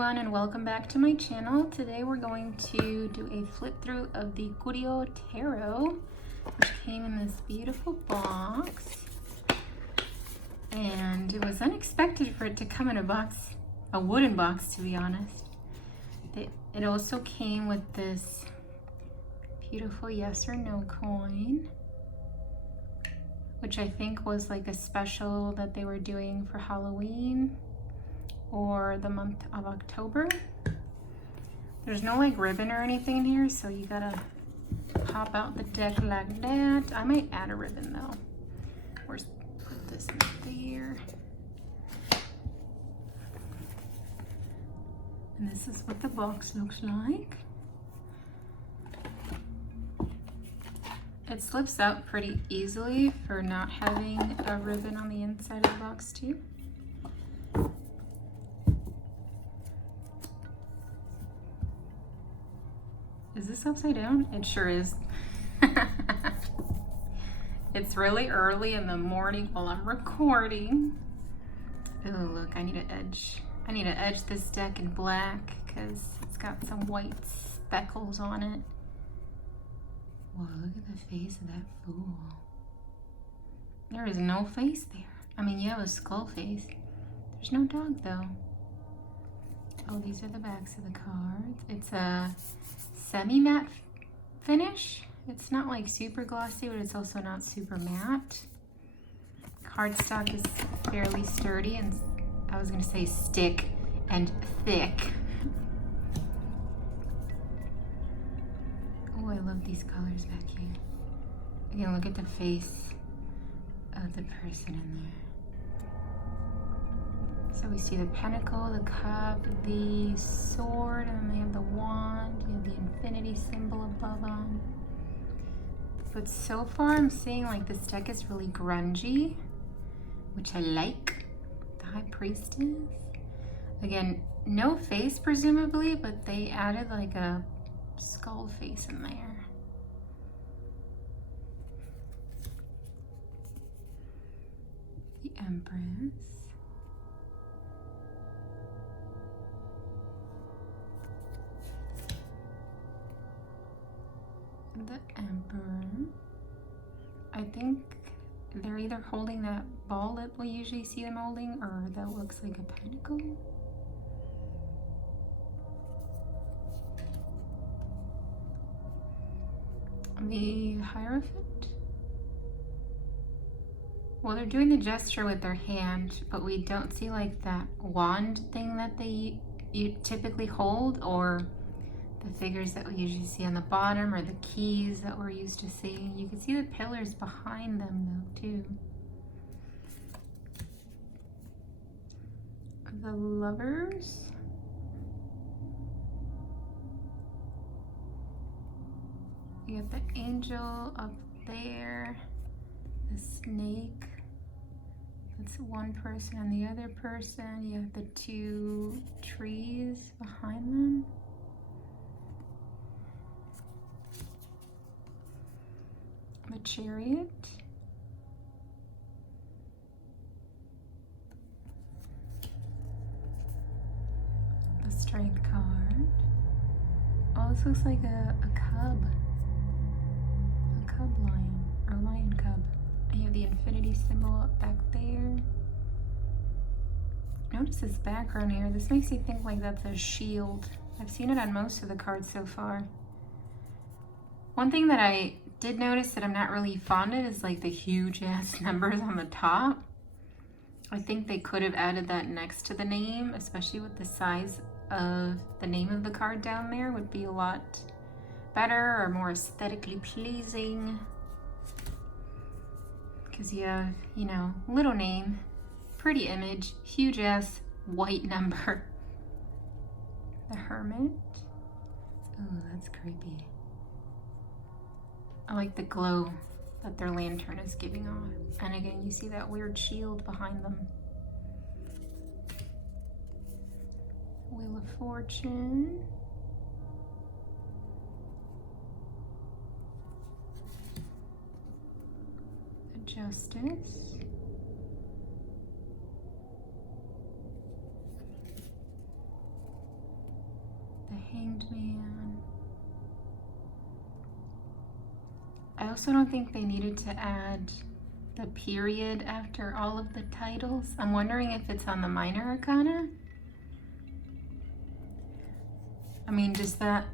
everyone, and welcome back to my channel. Today we're going to do a flip through of the Curio Tarot, which came in this beautiful box. And it was unexpected for it to come in a box, a wooden box to be honest. It also came with this beautiful yes or no coin, which I think was like a special that they were doing for Halloween or the month of October. There's no like ribbon or anything in here, so you gotta pop out the deck like that. I might add a ribbon though. Or put this in there. And this is what the box looks like. It slips out pretty easily for not having a ribbon on the inside of the box too. Is this upside down? It sure is. It's really early in the morning while I'm recording. Oh look, I need to edge this deck in black because it's got some white speckles on it. Whoa, look at the face of that fool. There is no face there. I mean, you have a skull face. There's no dog though. Oh, these are the backs of the cards. It's a semi-matte finish. It's not like super glossy, but it's also not super matte. Cardstock is fairly sturdy, and I was gonna say stick and thick. Oh, I love these colors back here. Again, look at the face of the person in there. So we see the pentacle, the cup, the sword, and then they have the wand. You have the infinity symbol above them. But so far I'm seeing like this deck is really grungy, which I like. The High Priestess. Again, no face presumably, but they added like a skull face in there. The Empress. The Emperor. I think they're either holding that ball that we usually see them holding, or that looks like a pentacle. The Hierophant. Well, they're doing the gesture with their hand, but we don't see like that wand thing that you typically hold, or the figures that we usually see on the bottom, or the keys that we're used to seeing. You can see the pillars behind them though too. The Lovers. You got the angel up there, the snake. That's one person and the other person. You have the two trees behind them. The Chariot. The Strength card. Oh, this looks like a cub. A cub lion, or lion cub. And you have the infinity symbol back there. Notice this background here. This makes you think like that's a shield. I've seen it on most of the cards so far. One thing that I did notice that I'm not really fond of is like the huge ass numbers on the top. I think they could have added that next to the name, especially with the size of the name of the card down there, would be a lot better or more aesthetically pleasing. Because you have, you know, little name, pretty image, huge ass white number. The Hermit. Oh, that's creepy. I like the glow that their lantern is giving off. And again, you see that weird shield behind them. Wheel of Fortune. The Justice. Hanged Man. I also don't think they needed to add the period after all of the titles. I'm wondering if it's on the minor arcana. I mean, does that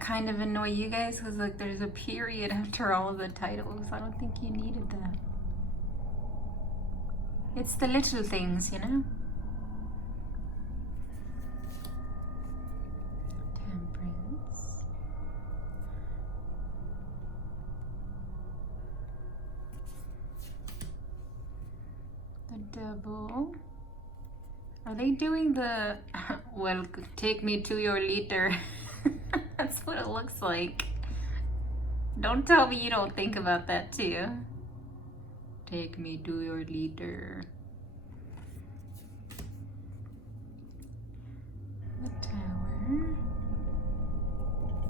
kind of annoy you guys? Because like there's a period after all of the titles. I don't think you needed that. It's the little things, you know? Temperance. The Devil. Are they doing the, well, take me to your leader? That's what it looks like. Don't tell me you don't think about that too. Take me to your leader. The Tower.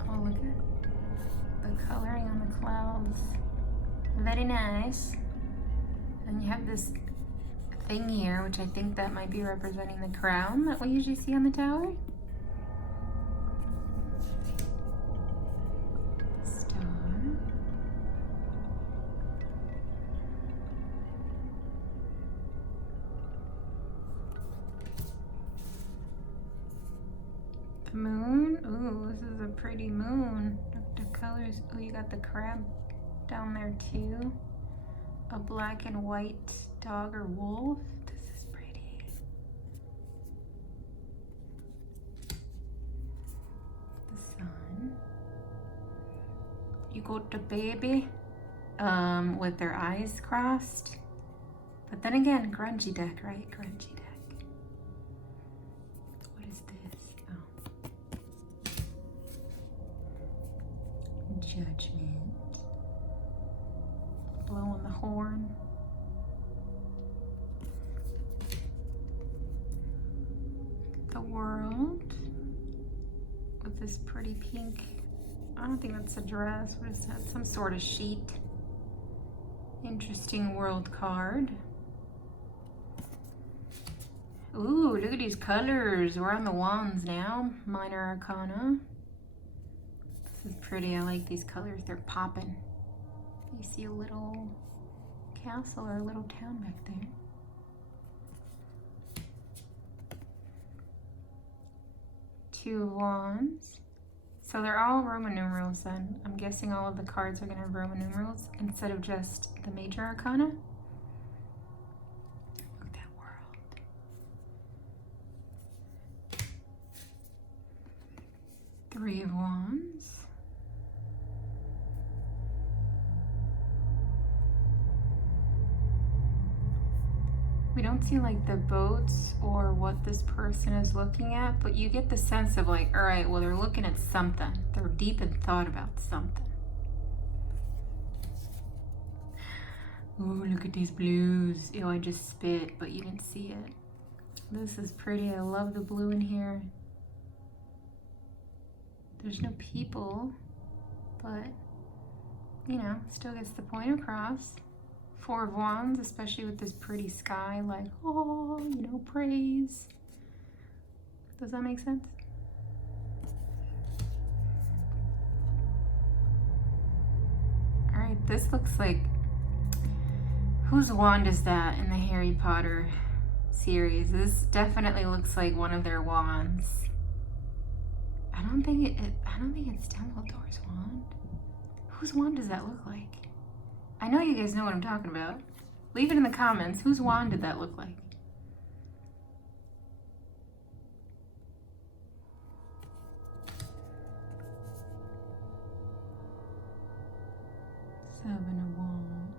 Oh, look at the coloring on the clouds. Very nice. And you have this thing here, which I think that might be representing the crown that we usually see on the tower. The star. The moon. Ooh, this is a pretty moon. Look, the colors. Oh, you got the crab down there too. A black and white dog or wolf. This is pretty. The sun. You got the baby with their eyes crossed. But then again, grungy deck, right? Grungy deck. What is this? Oh. Judgment. Blowing the horn. The World with this pretty pink, I don't think that's a dress, what is that? Some sort of sheet. Interesting World card. Ooh, look at these colors. We're on the wands now. Minor arcana. This is pretty. I like these colors. They're popping. You see a little castle or a little town back there. Two of Wands. So they're all Roman numerals then. I'm guessing all of the cards are going to have Roman numerals instead of just the major arcana. Look at that world. Three of Wands. We don't see like the boats or what this person is looking at, but you get the sense of like, all right, well, they're looking at something. They're deep in thought about something. Ooh, look at these blues. Ew, I just spit, but you didn't see it. This is pretty. I love the blue in here. There's no people, but you know, still gets the point across. Four of Wands, especially with this pretty sky, like, oh, you know, praise. Does that make sense? All right, this looks like, whose wand is that in the Harry Potter series? This definitely looks like one of their wands. I don't think it's Dumbledore's wand. Whose wand does that look like? I know you guys know what I'm talking about. Leave it in the comments. Whose wand did that look like? Seven of Wands.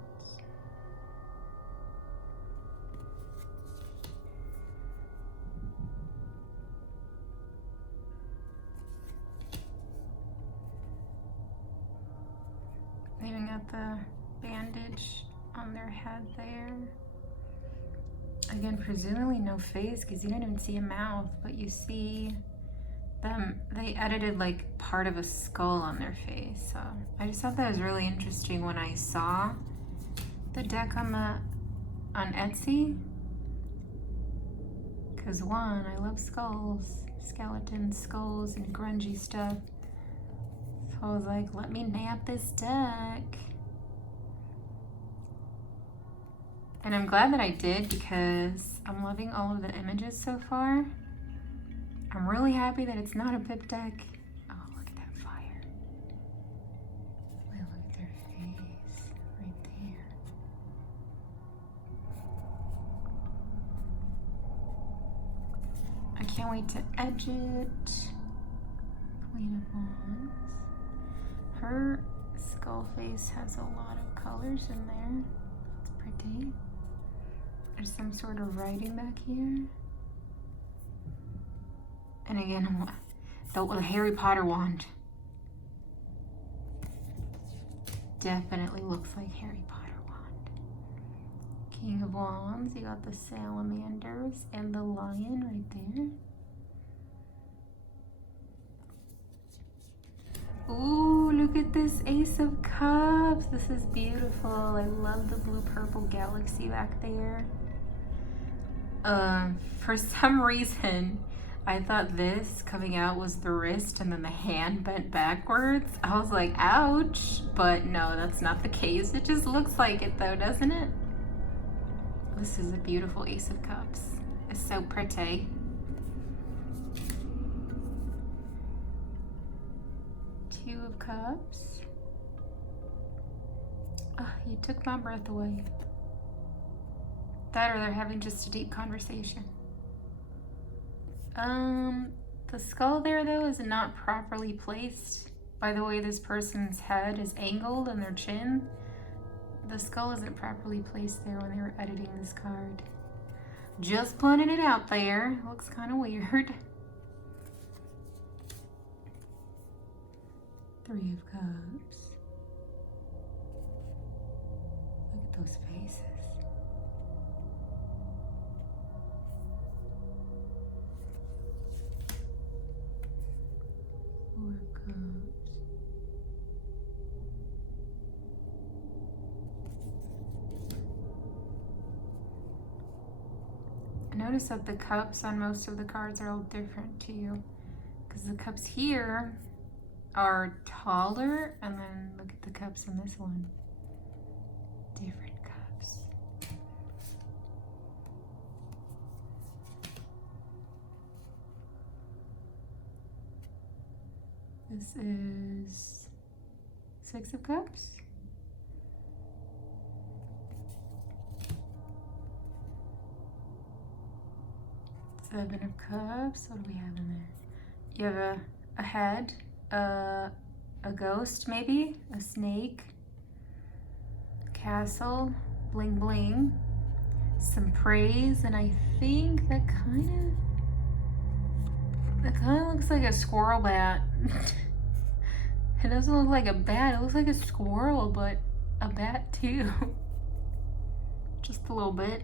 They even got the bandage on their head there. Again, presumably no face because you don't even see a mouth, but you see them. They edited like part of a skull on their face. So I just thought that was really interesting when I saw the deck on Etsy. Because one, I love skulls, Skeletons, skulls, and grungy stuff. So I was like, let me nap this deck. And I'm glad that I did because I'm loving all of the images so far. I'm really happy that it's not a pip deck. Oh, look at that fire. Wait, look at their face right there. I can't wait to edge it. Queen of Wands. Her skull face has a lot of colors in there. It's pretty. There's some sort of writing back here. And again, the Harry Potter wand. Definitely looks like Harry Potter wand. King of Wands, you got the salamanders and the lion right there. Ooh, look at this Ace of Cups. This is beautiful. I love the blue-purple galaxy back there. For some reason, I thought this coming out was the wrist and then the hand bent backwards. I was like, ouch. But no, that's not the case. It just looks like it though, doesn't it? This is a beautiful Ace of Cups. It's so pretty. Two of Cups. Oh, you took my breath away. That or they're having just a deep conversation. The skull there though is not properly placed by the way this person's head is angled and their chin. The skull isn't properly placed there when they were editing this card. Just putting it out there. Looks kind of weird. Three of Cups. Look at those faces. Four of Cups. I notice that the cups on most of the cards are all different too, because the cups here are taller, and then look at the cups in this one. Different cups. This is Six of Cups. Seven of Cups. What do we have in there? You have a head, a ghost maybe, a snake, castle, bling bling, some praise, and I think that kind of looks like a squirrel bat. It doesn't look like a bat, it looks like a squirrel, but a bat too. Just a little bit.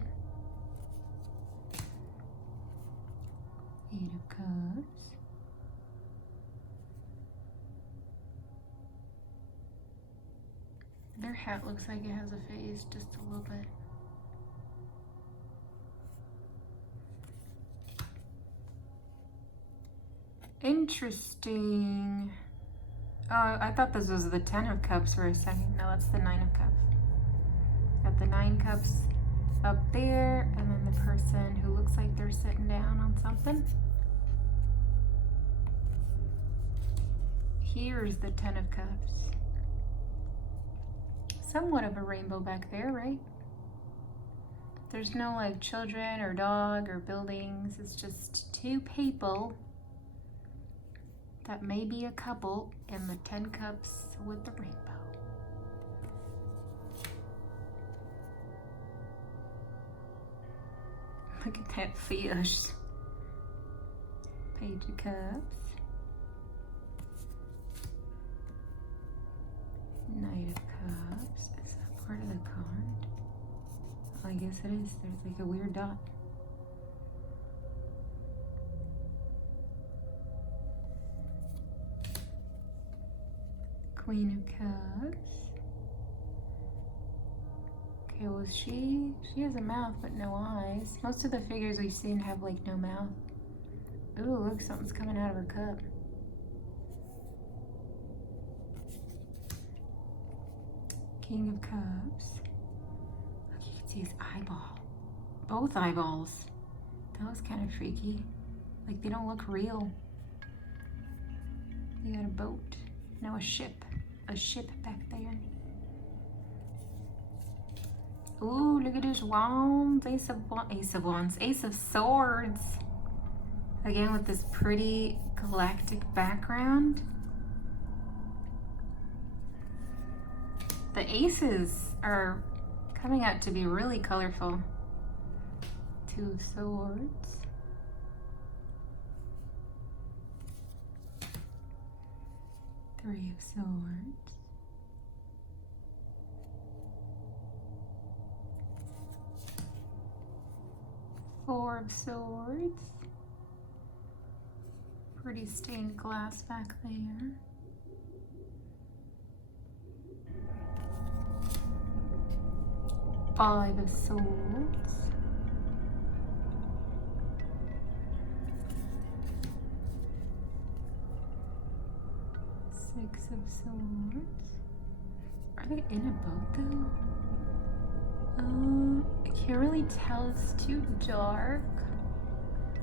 Eight of Cups. Their hat looks like it has a face, just a little bit. Interesting. Oh, I thought this was the 10 of Cups for a second. No, that's the 9 of Cups. Got the 9 Cups up there, and then the person who looks like they're sitting down on something. Here's the 10 of Cups. Somewhat of a rainbow back there, right? There's no like children or dog or buildings. It's just two people that may be a couple in the 10 Cups with the rainbow. Look at that fish. Page of Cups. Knight of Cups. Is that part of the card? Oh, I guess it is. There's like a weird dot. Queen of Cups. Okay, well she has a mouth but no eyes. Most of the figures we've seen have like no mouth. Ooh, look, something's coming out of her cup. King of Cups. Look, you can see his eyeball. Both eyeballs. That was kind of freaky. Like, they don't look real. You got a boat. No, a ship. A ship back there. Ooh, look at his wands. Ace of wands. Ace of swords. Again, with this pretty galactic background. The aces are coming out to be really colorful. Two of swords. Three of swords. Four of swords. Pretty stained glass back there. Five of swords. Six of swords. Are they in a boat though? I can't really tell, it's too dark.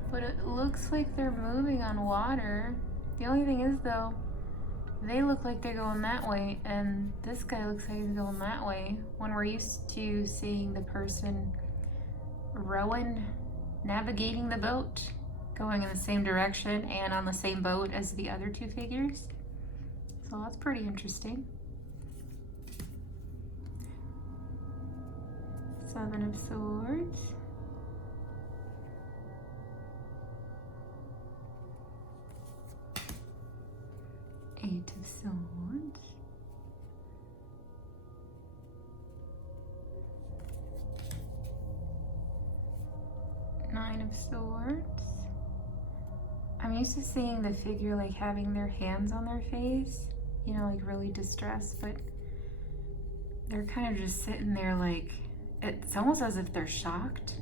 But it looks like they're moving on water. The only thing is though, they look like they're going that way and this guy looks like he's going that way. When we're used to seeing the person rowing, navigating the boat, going in the same direction and on the same boat as the other two figures. So that's pretty interesting. Seven of swords. Eight of swords. Nine of swords. I'm used to seeing the figure like having their hands on their face, you know, like really distressed, but they're kind of just sitting there like, it's almost as if they're shocked.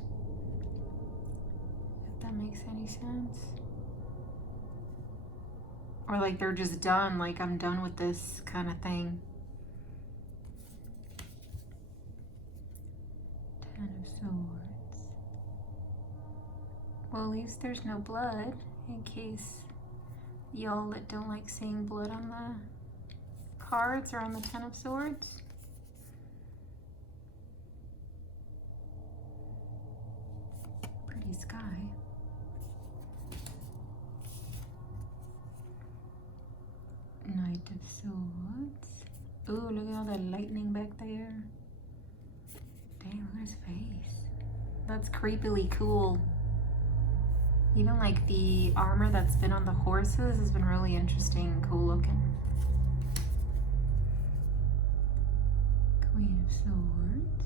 If that makes any sense. Or like they're just done, like I'm done with this kind of thing. 10 of swords. Well, at least there's no blood, in case y'all that don't like seeing blood on the cards or on the 10 of swords. Pretty sky. Knight of swords. Ooh, look at all the lightning back there. Dang, look at his face. That's creepily cool. Even like the armor that's been on the horses has been really interesting and cool looking. Queen of swords.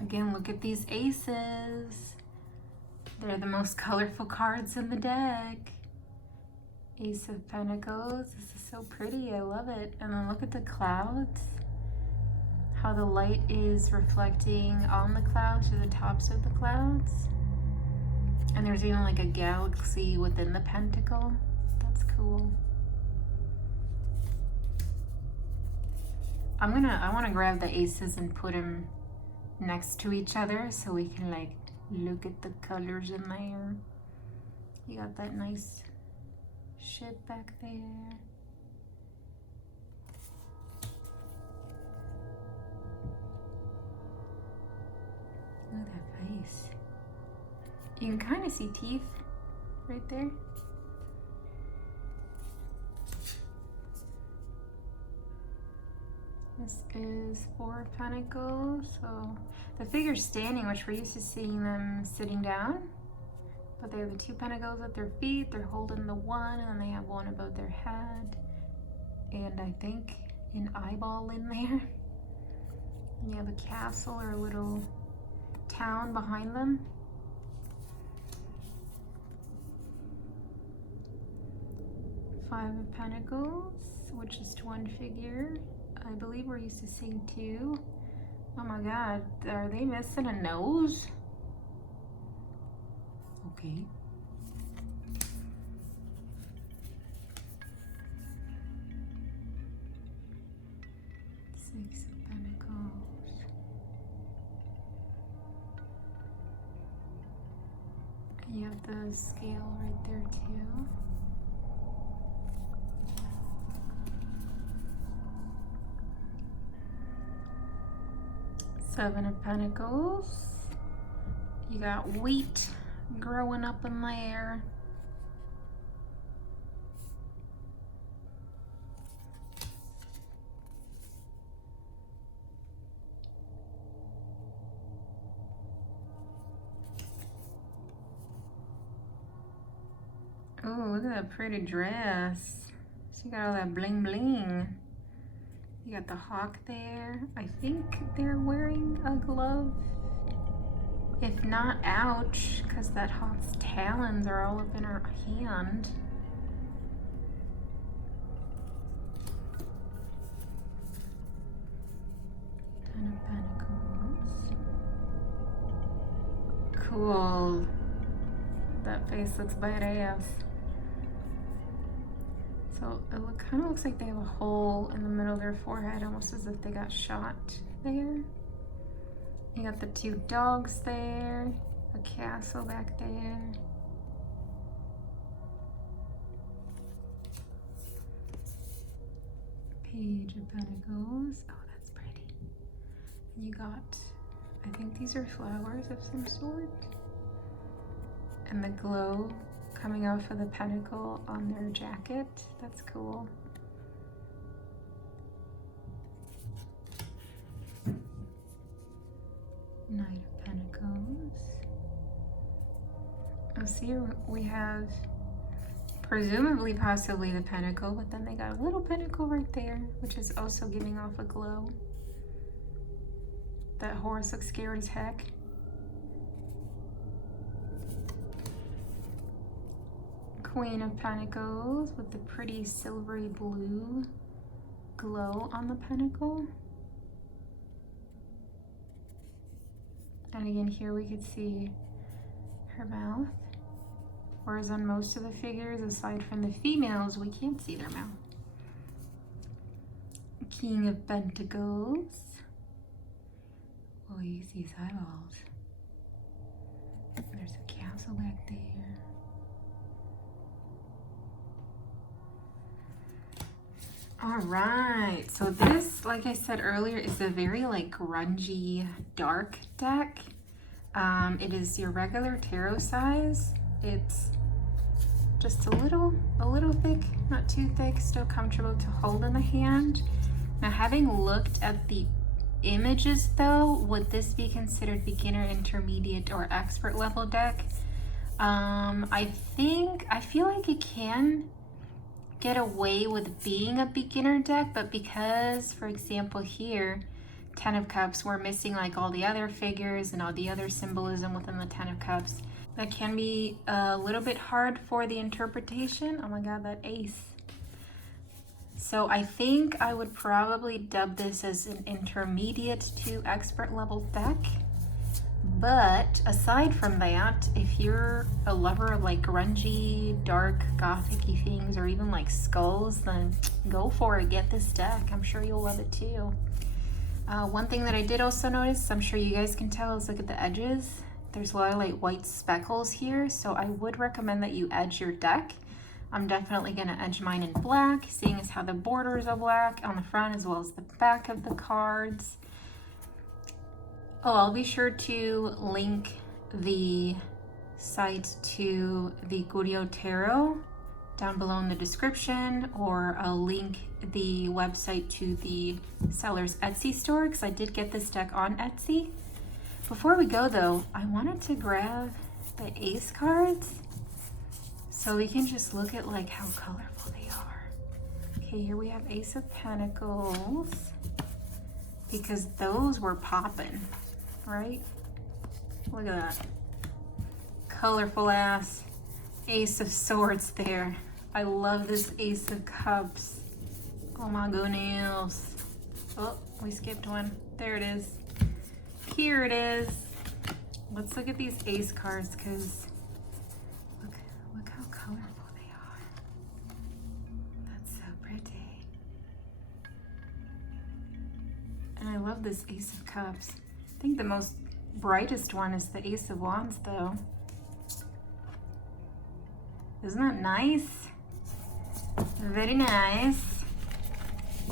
Again, look at these aces. They're the most colorful cards in the deck. Ace of Pentacles. This is so pretty. I love it. And then look at the clouds. How the light is reflecting on the clouds to the tops of the clouds. And there's even like a galaxy within the pentacle. That's cool. I want to grab the aces and put them next to each other so we can like look at the colors in there. You got that nice ship back there. Look at that face. You can kind of see teeth right there. This is 4 of Pentacles, so the figure's standing, which we're used to seeing them sitting down, but they have the 2 Pentacles at their feet, they're holding the 1, and then they have 1 above their head, and I think an eyeball in there. And you have a castle or a little town behind them. Five of Pentacles, which is one figure. I believe we're used to seeing two. Oh my God, are they missing a nose? Okay. Six of Pentacles. You have the scale right there too. Seven of Pentacles. You got wheat growing up in there. Oh, look at that pretty dress. She got all that bling bling. You got the hawk there. I think they're wearing a glove. If not, ouch, because that hawk's talons are all up in her hand. Ten of Pentacles. Cool. That face looks badass. So it kind of looks like they have a hole in the middle of their forehead, almost as if they got shot there. You got the two dogs there, a castle back there. Page of Pentacles. Oh, that's pretty. And you got, I think these are flowers of some sort. And the glow coming off of the pentacle on their jacket. That's cool. Knight of Pentacles. Oh, see here we have presumably possibly the pentacle, but then they got a little pentacle right there, which is also giving off a glow. That horse looks scared as heck. Queen of Pentacles with the pretty silvery blue glow on the pentacle. And again, here we could see her mouth. Whereas on most of the figures, aside from the females, we can't see their mouth. King of Pentacles. Oh, you see his eyeballs. There's a castle back there. All right, so this, like I said earlier, is a very like grungy, dark deck. It is your regular tarot size. It's just a little thick, not too thick, still comfortable to hold in the hand. Now, having looked at the images though, would this be considered beginner, intermediate, or expert level deck? I feel like it can get away with being a beginner deck, but because, for example, here, Ten of Cups, we're missing like all the other figures and all the other symbolism within the Ten of Cups, that can be a little bit hard for the interpretation. Oh my God, that ace. So I think I would probably dub this as an intermediate to expert level deck. But aside from that, if you're a lover of like grungy, dark, gothic-y things, or even like skulls, then go for it. Get this deck. I'm sure you'll love it too. One thing that I did also notice, I'm sure you guys can tell, is look at the edges. There's a lot of like white speckles here, so I would recommend that you edge your deck. I'm definitely going to edge mine in black, seeing as how the borders are black on the front as well as the back of the cards. Oh, I'll be sure to link the site to the Curio Tarot down below in the description, or I'll link the website to the seller's Etsy store, because I did get this deck on Etsy. Before we go though, I wanted to grab the ace cards so we can just look at like how colorful they are. Okay, here we have Ace of Pentacles, because those were popping. Right? Look at that. Colorful ass Ace of Swords there. I love this Ace of Cups. Oh my goodness. Oh, we skipped one. There it is. Here it is. Let's look at these ace cards because look how colorful they are. That's so pretty. And I love this Ace of Cups. I think the most brightest one is the Ace of Wands though. Isn't that nice? Very nice.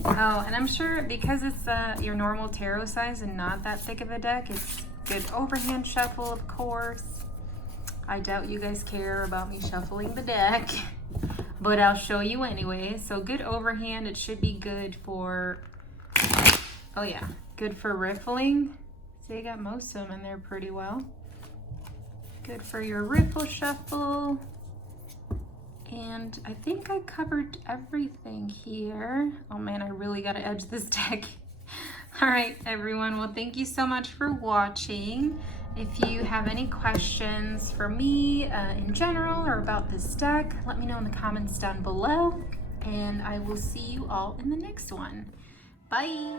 Oh, and I'm sure because it's your normal tarot size and not that thick of a deck, it's good overhand shuffle, of course. I doubt you guys care about me shuffling the deck, but I'll show you anyway. So good overhand, it should be good for, oh yeah, good for riffling. See, I got most of them in there pretty well. Good for your riffle shuffle. And I think I covered everything here. Oh man, I really gotta edge this deck. All right, everyone. Well, thank you so much for watching. If you have any questions for me in general or about this deck, let me know in the comments down below. And I will see you all in the next one. Bye.